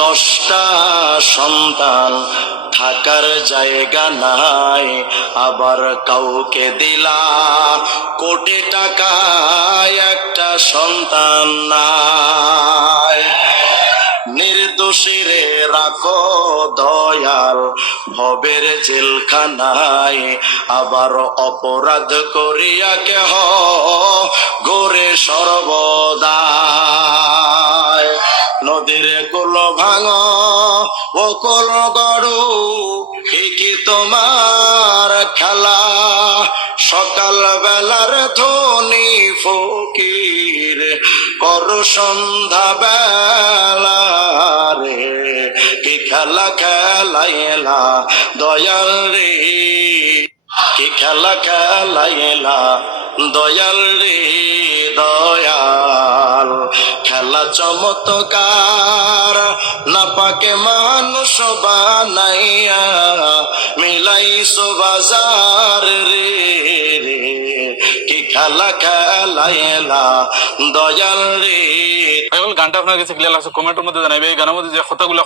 দশটা সন্তান থাকার জায়গা নাই, আবার কাউকে দিলা কোটি টাকায় একটা সন্তান নাই। নির্দোষীরে রাখো দয়াল, ভবের জেলখানায় আবার অপরাধ করিয়া কেহ গোরে সর্বদায় নদীর কুল ভাঙ, ও কুল গড়ু কি তোমার খেলা? সকাল বেলার ধনী ফকির, কর সন্ধ্যা বেলা রে, কি খেলা খেলাইলা দয়াল রে? কি খেলা খেলাইলা দয়াল রে? খেলা চমৎকার না পাকে মানুষ বানাইয়া মিলাই বাজার রে কি খেলা খেলাইলা দয়াল রে। গানটা আপনার কাছে ক্লিয়ার লাগছে। কমেন্টের মধ্যে জানাইবে, এই গানের মধ্যে যে কথাগুলো